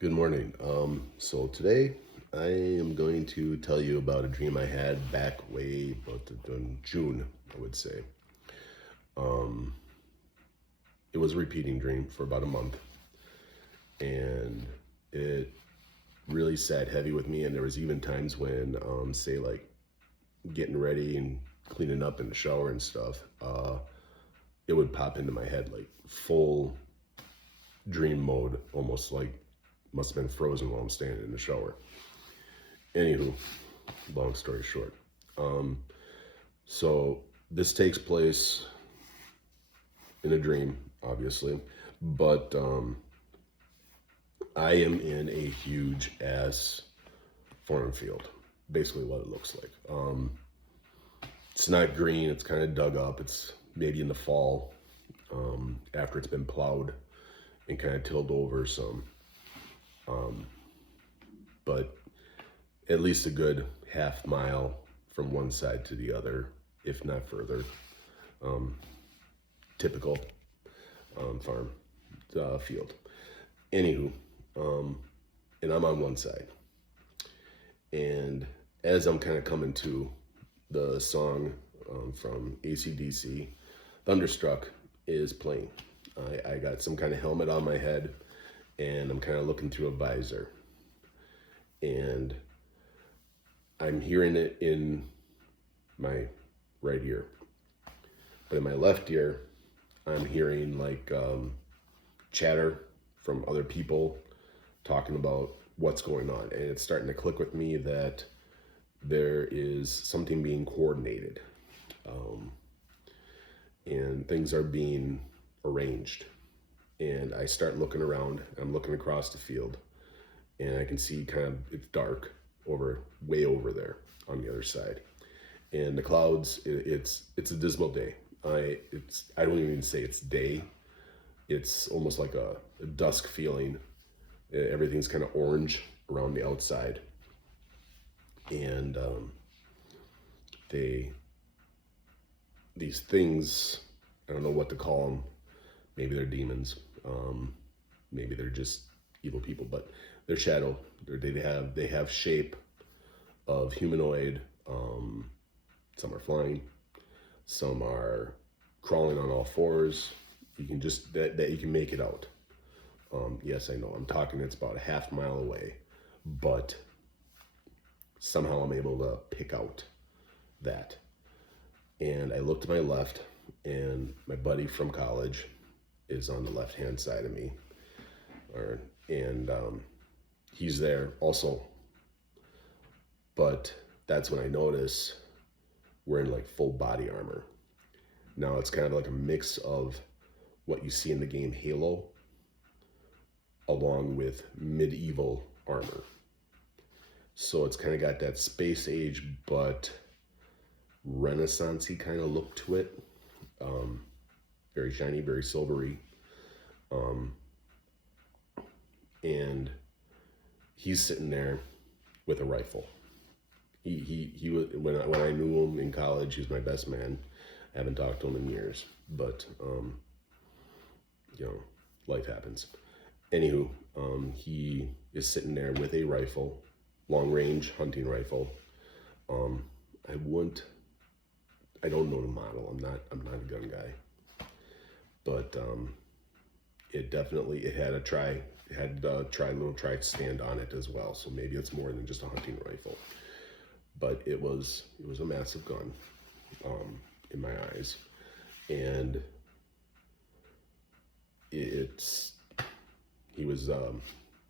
Good morning. So today I am going to tell you about a dream I had back way about in June, I would say. Um, it was a repeating dream for about a month, and it really sat heavy with me. And there was even times when, say, like getting ready and cleaning up in the shower and stuff, it would pop into my head like full dream mode, almost like must have been frozen while I'm standing in the shower. Anywho, long story short. Um, so this takes place in a dream, obviously, but I am in a huge ass farm field. Basically, what it looks like. It's not green. It's kind of dug up. It's maybe in the fall, after it's been plowed and kind of tilled over some. Um, but at least a good half mile from one side to the other, if not further. Um, Typical farm field. Anywho, um, and I'm on one side. And as I'm kind of coming to the song from AC/DC, Thunderstruck is playing. I got some kind of helmet on my head and I'm kind of looking through a visor. And I'm hearing it in my right ear. But in my left ear, I'm hearing like chatter from other people talking about what's going on. And it's starting to click with me that there is something being coordinated, um, and things are being arranged. And I start looking around. I'm looking across the field, and I can see kind of it's dark way over there on the other side. And the clouds, it's a dismal day. I don't even say it's day. It's almost like a dusk feeling. Everything's kind of orange around the outside, and these things, I don't know what to call them. Maybe they're demons. Maybe they're just evil people, but they're shadow. They have shape of humanoid. Some are flying. Some are crawling on all fours. You can just that you can make it out. Yes, I know. I'm talking. It's about a half mile away, but somehow I'm able to pick out that. And I look to my left, and my buddy from college is on the left-hand side of me, and he's there also. But that's when I notice we're in like full body armor. Now it's kind of like a mix of what you see in the game Halo, along with medieval armor. So it's kind of got that space age, but Renaissance-y kind of look to it. Very shiny, very silvery. And he's sitting there with a rifle. He was when I knew him in college, he was my best man. I haven't talked to him in years, but life happens. Anywho, he is sitting there with a rifle, long range hunting rifle. I don't know the model. I'm not a gun guy, but it had a little tri stand on it as well. So maybe it's more than just a hunting rifle, but it was a massive gun, in my eyes, and he was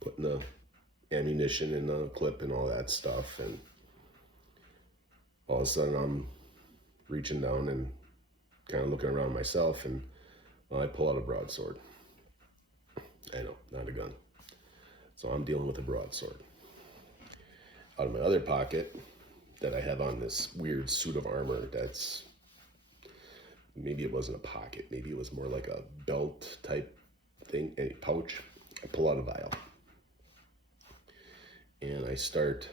putting the ammunition in the clip and all that stuff, and all of a sudden I'm reaching down and kind of looking around myself, and I pull out a broadsword. I know, not a gun. So I'm dealing with a broadsword. Out of my other pocket that I have on this weird suit of armor that's, maybe it wasn't a pocket, maybe it was more like a belt type thing, a pouch. I pull out a vial. And I start,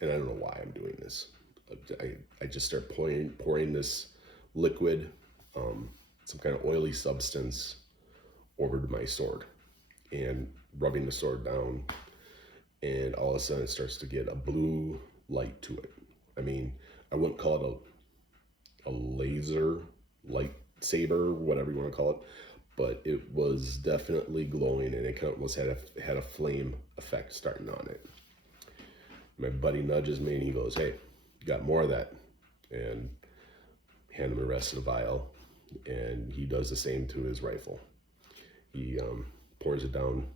and I don't know why I'm doing this. I just start pouring this liquid, some kind of oily substance over to my sword. and rubbing the sword down, and all of a sudden it starts to get a blue light to it. I mean, I wouldn't call it a laser lightsaber, whatever you want to call it, but it was definitely glowing, and it kind of almost had a flame effect starting on it. My buddy nudges me and he goes, "Hey, you got more of that?" And hand him the rest of the vial, and he does the same to his rifle. He pours it down,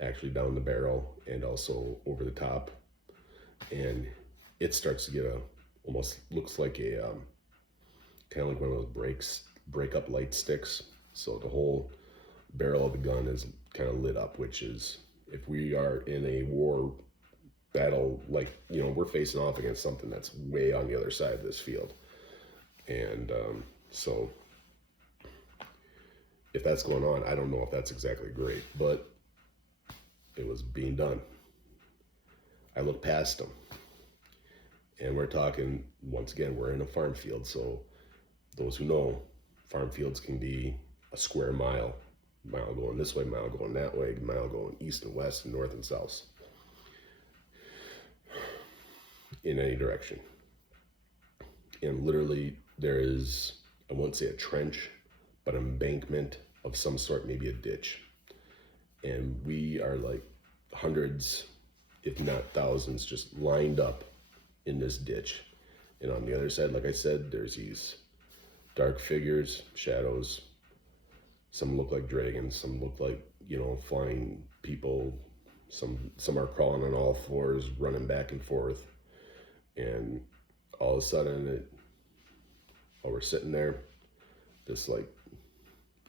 actually down the barrel and also over the top, and it starts to get almost looks like a kind of like one of those break up light sticks. So the whole barrel of the gun is kind of lit up, which is, if we are in a war battle, like, we're facing off against something that's way on the other side of this field. And so if that's going on, I don't know if that's exactly great, but it was being done. I looked past them, and we're talking, once again, we're in a farm field. So those who know, farm fields can be a square mile going this way, mile going that way, mile going east and west and north and south, in any direction. And literally there is, I won't say a trench, but an embankment of some sort, maybe a ditch. And we are like hundreds, if not thousands, just lined up in this ditch. And on the other side, like I said, there's these dark figures, shadows. Some look like dragons, some look like, flying people. Some are crawling on all fours, running back and forth. And all of a sudden, while we're sitting there, this, like,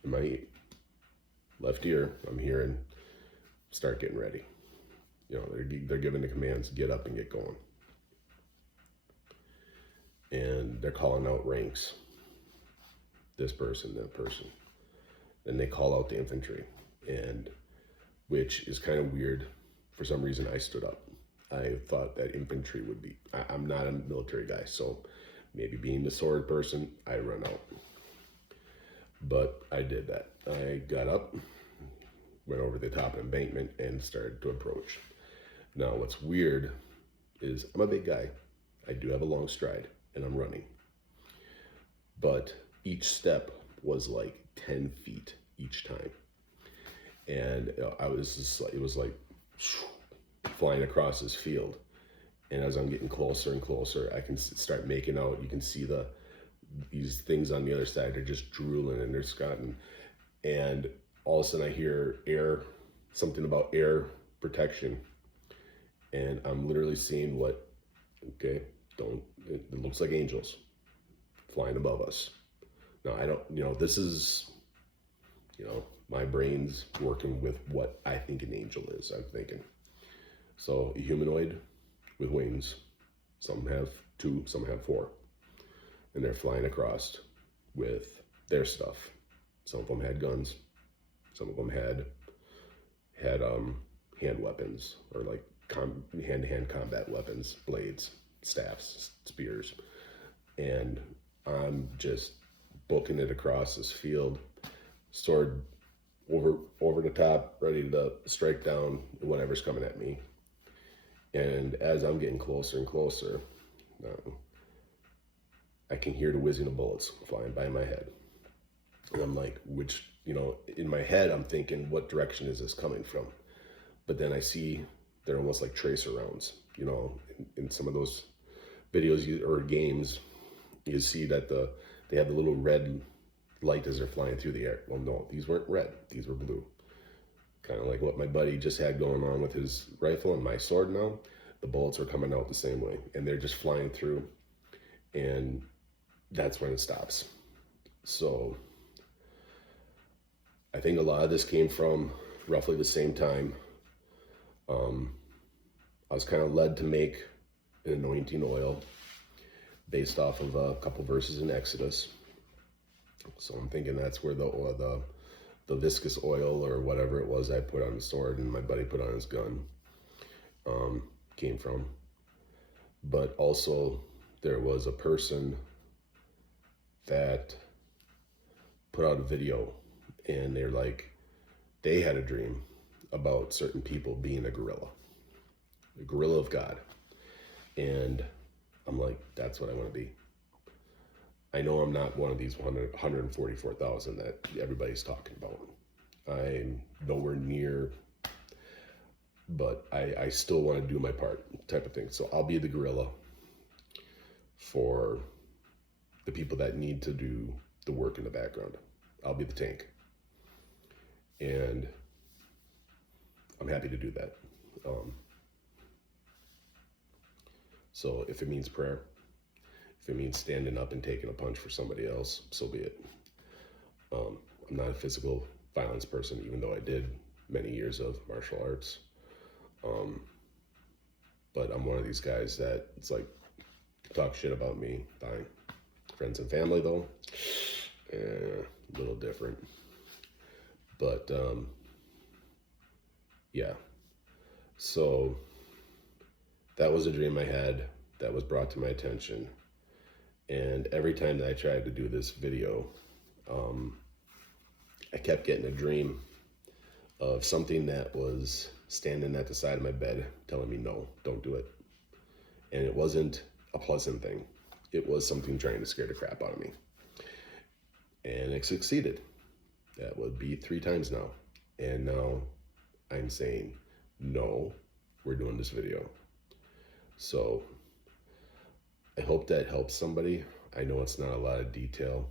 in my left ear, I'm hearing, "Start getting ready." They're giving the commands, get up and get going. And they're calling out ranks. This person, that person. Then they call out the infantry, and which is kind of weird. For some reason, I stood up. I thought that infantry would be, I'm not a military guy, so maybe being the sword person, I run out. But I did that. I got up, went over the top of the embankment, and started to approach. Now, what's weird is I'm a big guy. I do have a long stride, and I'm running. But each step was like 10 feet each time. And I was just like, it was like flying across this field. And as I'm getting closer and closer, I can start making out, you can see these things on the other side are just drooling and they're scotting. And all of a sudden I hear something about air protection. And I'm literally seeing it looks like angels flying above us. Now, I don't, this is, my brain's working with what I think an angel is, I'm thinking. So a humanoid with wings, some have 2, some have 4, and they're flying across with their stuff. Some of them had guns, some of them had hand weapons, or like hand-to-hand combat weapons, blades, staffs, spears. And I'm just booking it across this field, sword over the top, ready to strike down whatever's coming at me. And as I'm getting closer and closer, I can hear the whizzing of bullets flying by my head. And I'm like, in my head, I'm thinking, what direction is this coming from? But then I see they're almost like tracer rounds. In some of those videos or games, you see that they have the little red light as they're flying through the air. Well, no, these weren't red. These were blue. Kind of like what my buddy just had going on with his rifle and my sword now. The bullets are coming out the same way, and they're just flying through, and that's when it stops. So I think a lot of this came from roughly the same time. I was kind of led to make an anointing oil based off of a couple verses in Exodus. So I'm thinking that's where the viscous oil or whatever it was I put on the sword and my buddy put on his gun came from. But also there was a person that put out a video, and they're like, they had a dream about certain people being a gorilla of God. And I'm like, that's what I want to be. I know I'm not one of these 144,000 that everybody's talking about. I'm nowhere near, but I still want to do my part, type of thing. So I'll be the gorilla for the people that need to do the work in the background. I'll be the tank. And I'm happy to do that. So if it means prayer, if it means standing up and taking a punch for somebody else, so be it. I'm not a physical violence person, even though I did many years of martial arts. But I'm one of these guys that it's like, talk shit about me, fine. Friends and family, though, a little different. But yeah. So that was a dream I had that was brought to my attention. And every time that I tried to do this video, I kept getting a dream of something that was standing at the side of my bed telling me, no, don't do it. And it wasn't a pleasant thing. It was something trying to scare the crap out of me. And it succeeded. That would be 3 times now. And now I'm saying, no, we're doing this video. So I hope that helps somebody. I know it's not a lot of detail.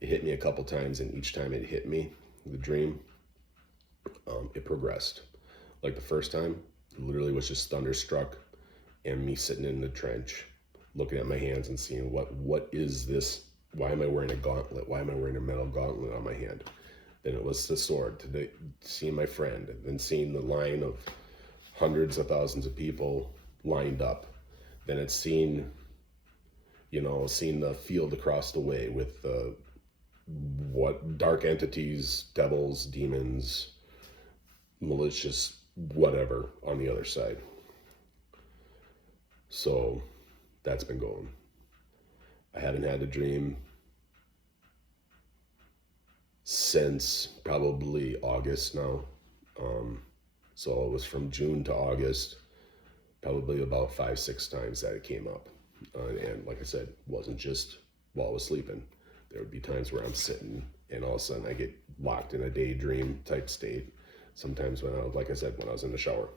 It hit me a couple times, and each time it hit me, the dream, it progressed. Like the first time, it literally was just thunderstruck and me sitting in the trench, looking at my hands and seeing what is this? Why am I wearing a gauntlet? Why am I wearing a metal gauntlet on my hand? Then it was the sword, seeing my friend, and then seeing the line of hundreds of thousands of people lined up. Then it's seeing the field across the way with what dark entities, devils, demons, malicious, whatever on the other side. So that's been going. I haven't had a dream since probably August now. So it was from June to August, probably about 5-6 times that it came up. And like I said, wasn't just while I was sleeping. There would be times where I'm sitting and all of a sudden I get locked in a daydream type state. Sometimes when like I said, when I was in the shower.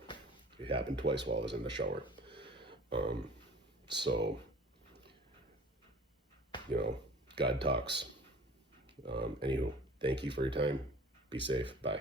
It happened twice while I was in the shower. So, God talks. Anywho, thank you for your time. Be safe. Bye.